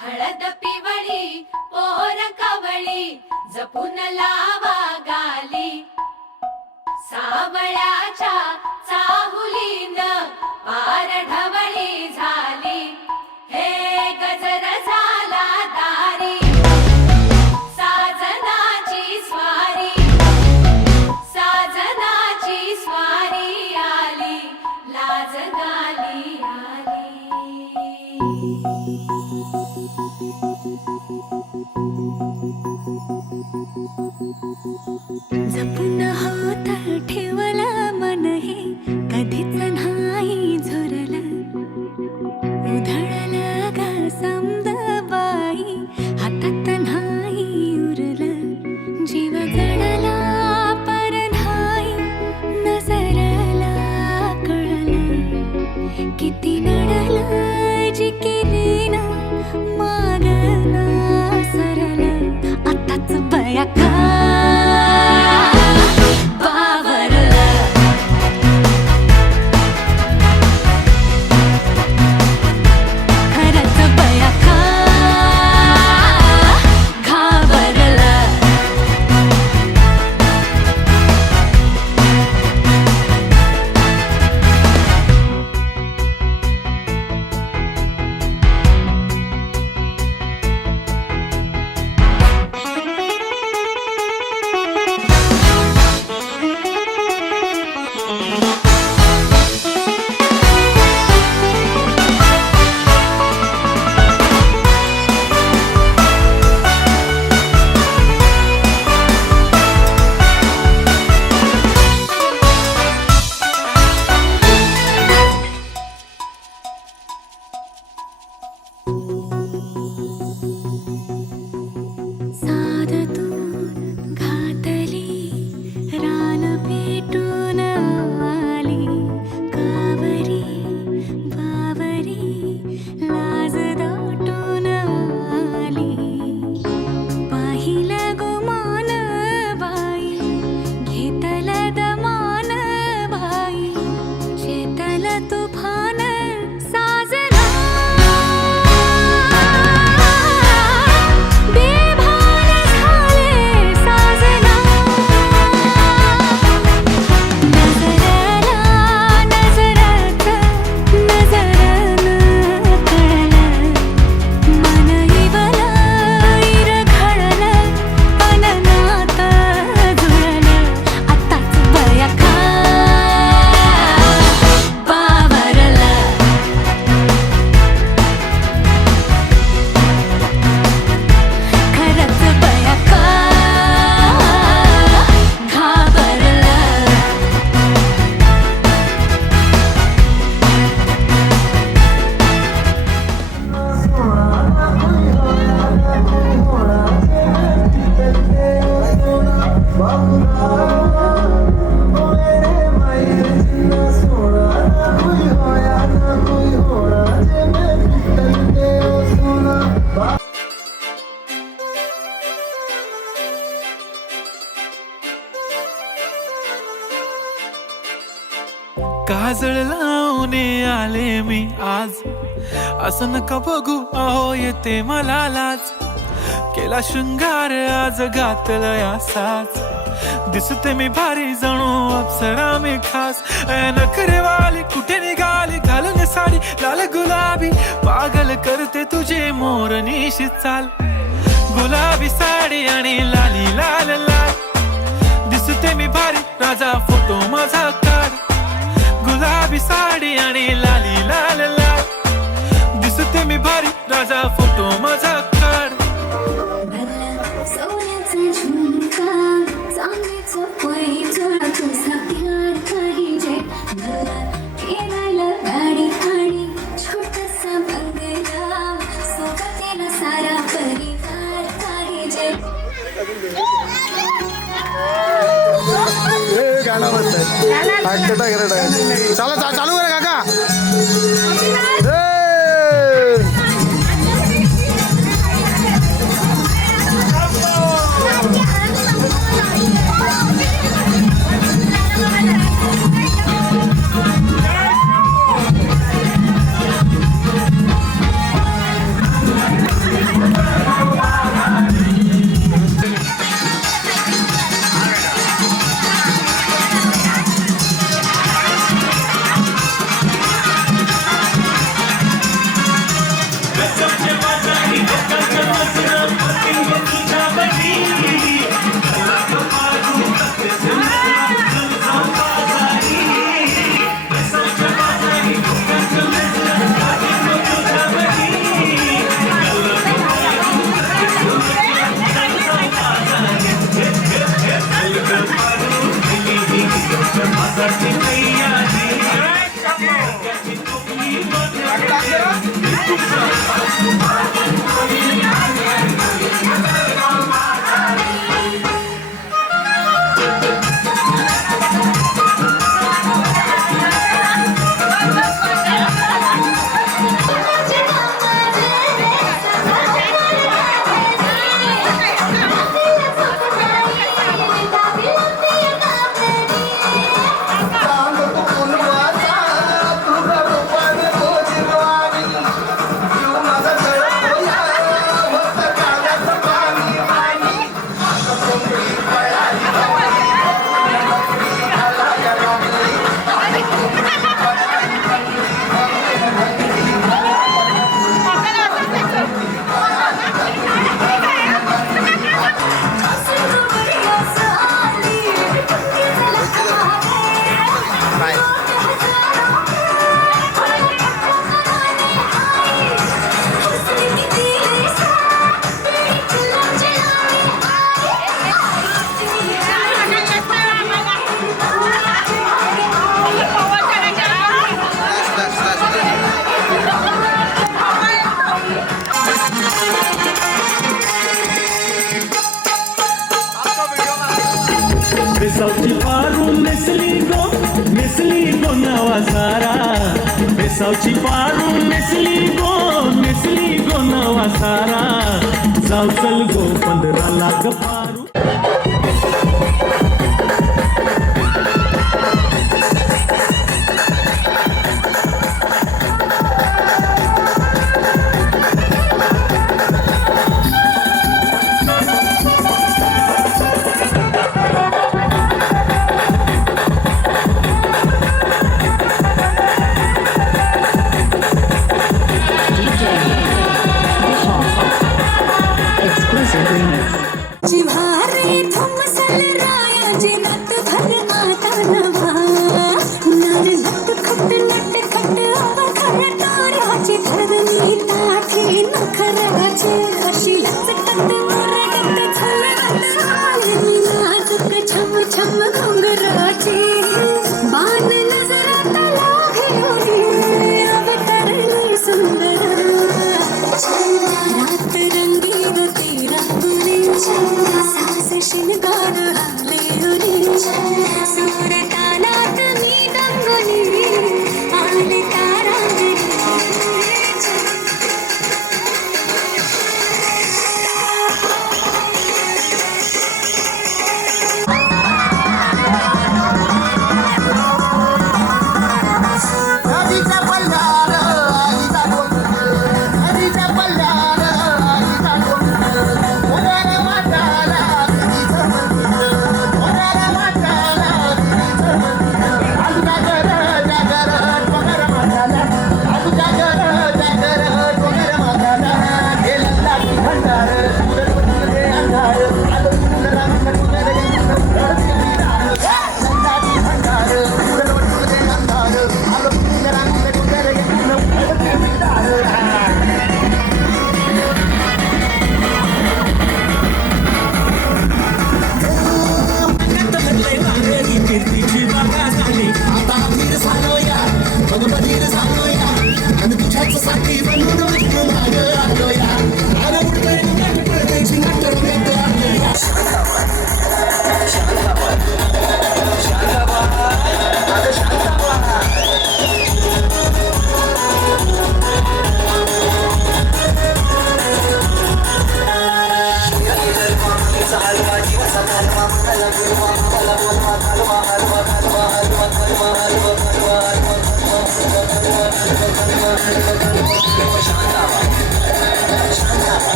हळद पिवळी पोर कवळी जपून लावा गाली सावळ्याच्या चाहुलीन पार ढवळी झाली हे गजर झाला दारी साजनाची स्वारी आली लाज गाली जपून होत ठेवला मन हे कधीच नाही झुरलं उधळलं ग समद बाई हातात नाही उरलं जीव जडला पर नाही नजरला कळलं किती नडलं जी केली ना मागना सरलं आताच बया का काजळ लावणे आले मी आज असं नका बघू अहो येते मला लाज केला शृंगार आज घातलंय असाच दिसते मी भारी जणू अप्सरा मी खास नखरेवाली कुठे निघाली घालून साडी लाल गुलाबी पागल करते तुझे मोरनीशी चाल गुलाबी साडी आणि लाली लाल लाल दिसते मी भारी राजा फोटो माझा काढ गुलाबी साडी आणि लाली लाल लाल दिसते मी भारी राजा फोटो माझा काढ सोन्याचा झुमका चांदीचं पैठण तुझा प्यार पाहिजे मला फिरायला गाडी आणि छोटासा बंगला सोबतीला सारा परिवार पाहिजे गाणं म्हणतात चला चालू करा काका वासाची तयारी बेसावची पारू नेसली गो नवा सारा बेसावची पारू नेसली गो नवा सारा जाऊ चल गो 15 लाख पारू जिव्हारे थोमसल रायाची नट भर आता नभा नार नट खट अवघड ताऱ्याची धरणी ताठी नखराची अशी लचकत मोरगत झलकत आली नाजूक छम छम घुंगराची बाण नजरात लागली अवतरली सुंदर रात रंगीवती रंगुली सास शिनगार हाले उरी सूर तालात मी दंगली आले तारांगणी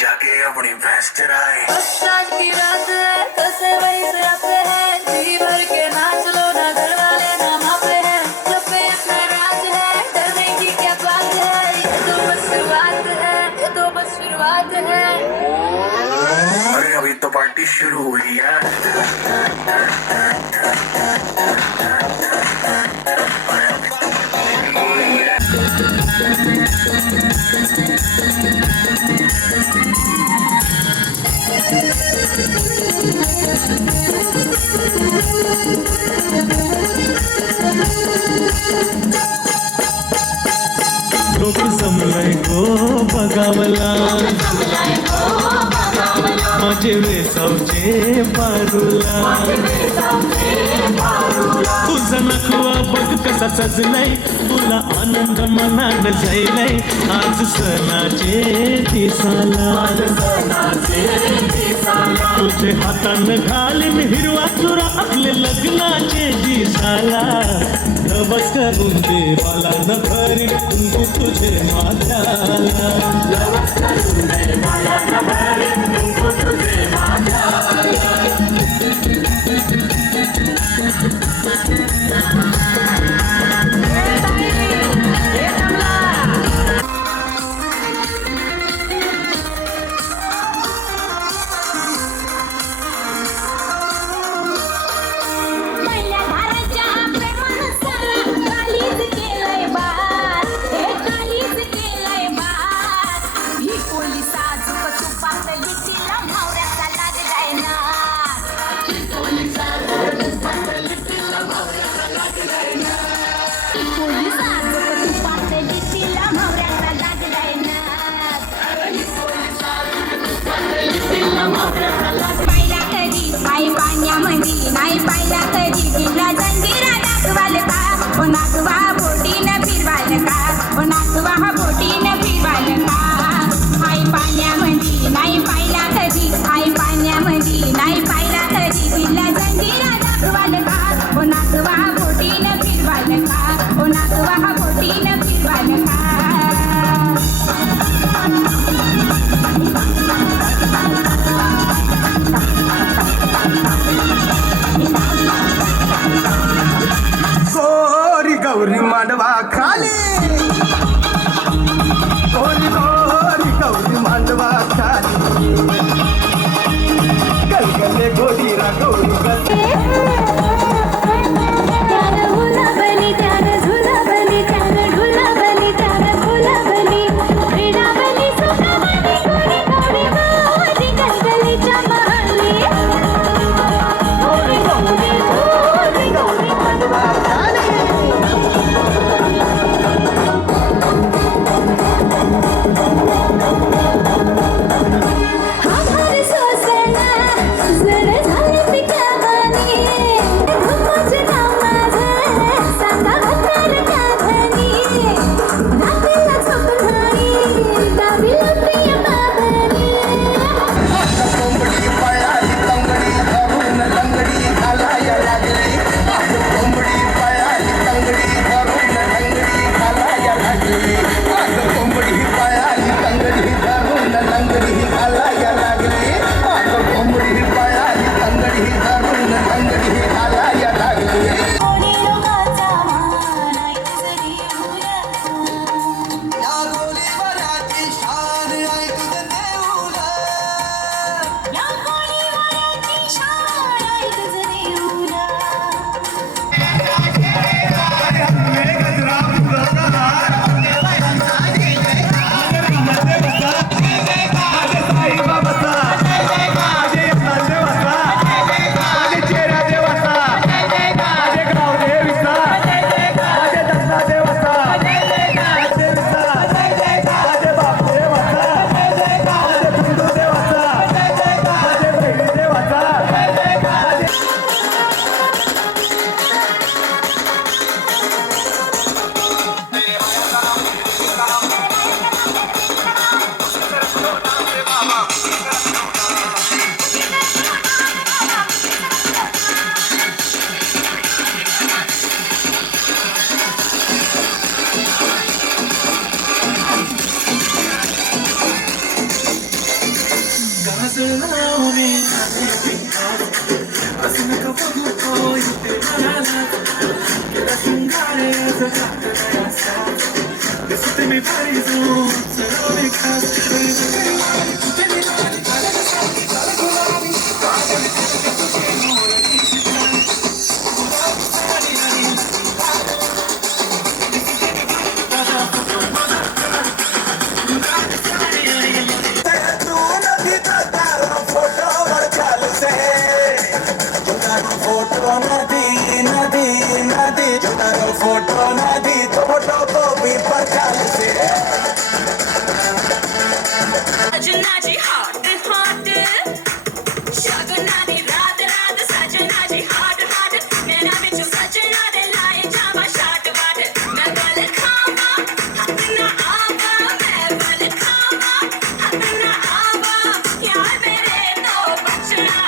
जाके अपनी भैंस चराए। बरसात की रात है, कैसे वहीं से आते हैं, जी भर के नाच लो ना, घर वाले ना मापे हैं, सब पे अपना राज है, डरने की क्या बात है, ये तो बस शुरुआत है, ये तो बस शुरुआत है। अरे अभी तो पार्टी शुरू हुई है। लोक जमलंय गो बघावला, माझे वेसावचे पारुला, तुझा नखवा बघ कसा सजलाय, तुला आनंद मनान जायलाय, आज सणाचे दिसाला, तुझे हातान घालीन हिरवा चुरा, आपले लग्नाचे दिसाला, नवस करून देवाला न भरीन कुंकू तुझे माथ्याला, नवस करून देवाला न भरीन कुंकू तुझे माथ्याला. पहिल्या धाराच्या प्रेमानं सारा कालीच केलंय बास, हे कालीच केलंय बास. ही पोलीस साजूक तुपात लिटीला मावऱ्याचा लागलाय नास. ही पोलीस साजूक तुपात लिटीला मावऱ्याचा लागलाय नास. ही पोलीस साजूक तुपात लिटीला मावऱ्याचा लागलाय नास. ही पोलीस साजूक तुपात लिटीला मावऱ्याचा लागलाय. पाहिला कधी पाय पाण्यामध्ये नाही पाहिला कधी तिला जंजिरा दाखवाल का, ओ नागवा बोटीनं फिरवाल का, ओ नागवा बोटीनं फिरवाल का. आई पाण्यामध्ये नाही पाहिला कधी, आई पाण्यामध्ये नाही पाहिला कधी तिला जंजिरा दाखवाल का, ओ नागवा बोटीनं फिरवाल का, ओ नागवा बोटीनं फिरवाल का. लावून आले मी आज. असं नका बघू अहो इथे मला लाज. केला शृंगार आज घातला साज. दिसते मी भारी जाऊन चढवले खास. फोटो नदी तो फोटो को भी परखाल से सजनाची हॉट हॉट शगनाची रात रात सजनाची हॉट हॉट नैना विच सजना दे लाए जावा शाट वाट मैं बल खावा हथ ना आवा मैं बल खावा हथ ना आवा यार मेरे तो बचना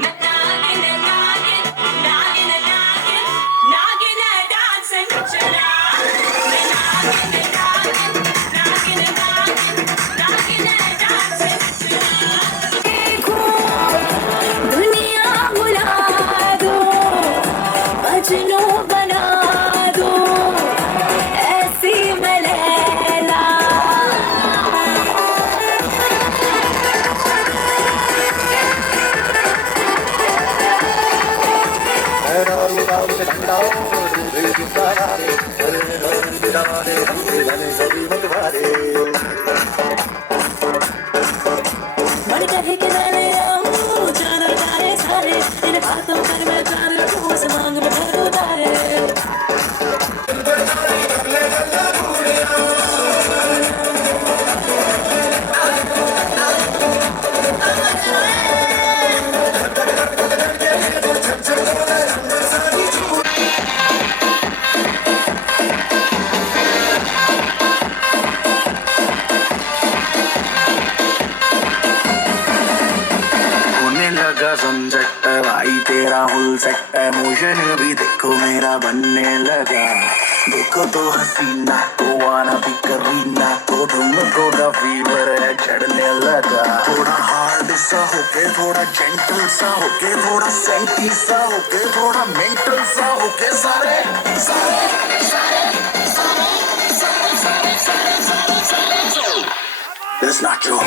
मैं नागिन नागिन नागिन नागिन नागिन डांस नचना मैं नागिन नागिन नागिन नागिन नागिन डांस नचना देखो दुनिया बुला दो मजनू बना दो ऐसी मैं लैला मन कहे कि जाने आऊं जाना जाने सारे इन बातों पर मैं जान लूं उस मांग में भर दूं तारे होने लगा सनसेट भाई तेरा फुल सेट है मोशन भी देखो मेरा बनने लगा देखो तो हसीना तो आना भी करीना तो तुमको का फीवर है चढ़ने लगा थोड़ा हार्ड सा होके थोड़ा जेंटल सा होके थोड़ा सेंटी सा होके थोड़ा मेंटल सा होके सारे सारे सारे सारे सारे सारे सारे सारे सारे It's not true.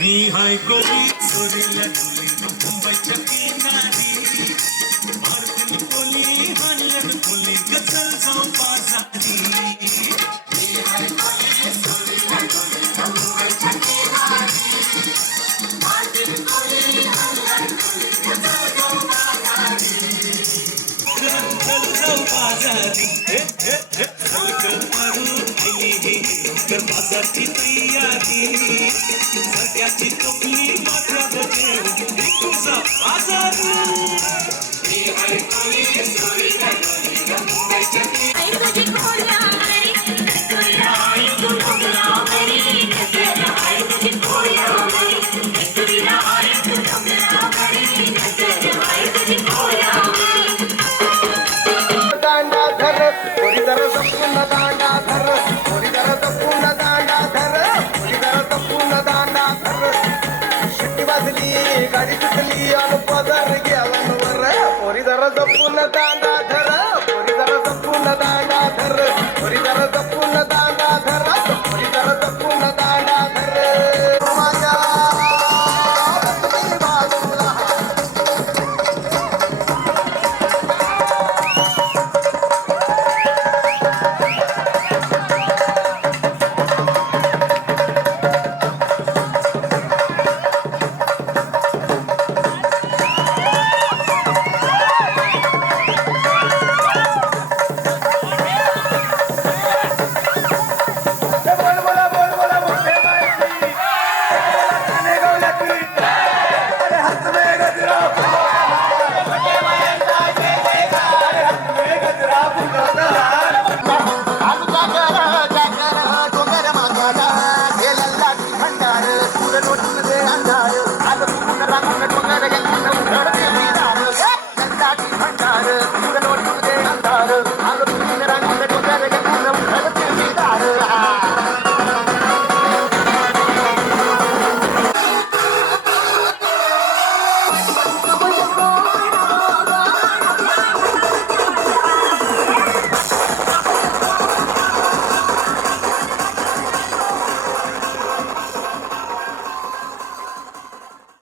मी हाय कोली चोरीला डोली मुंबईच्या किनारी मारतील कोली हाणलं कोली गचल जाऊ बाजारी मी हाय कोली चोरीला डोली मुंबईच्या किनारी मारतील कोली हाणलं कोली गचल जाऊ बाजारी गचल जाऊ बाजारी हलकं मारून गेली तर बाजारची तयारी सगळ्याची टोपली मात्र बजेव तुझा बाजार आई तुझी कोल्या जरा जपून दांडा धर पोरी जरा जपून दांडा धर पोरी जरा जपून दांडा धर शिट्टी वाजली गाडी सुटली अन पदर गेला वर पोरी जरा जपून दांडा धर पोरी जरा जपून दांडा धर पोरी जरा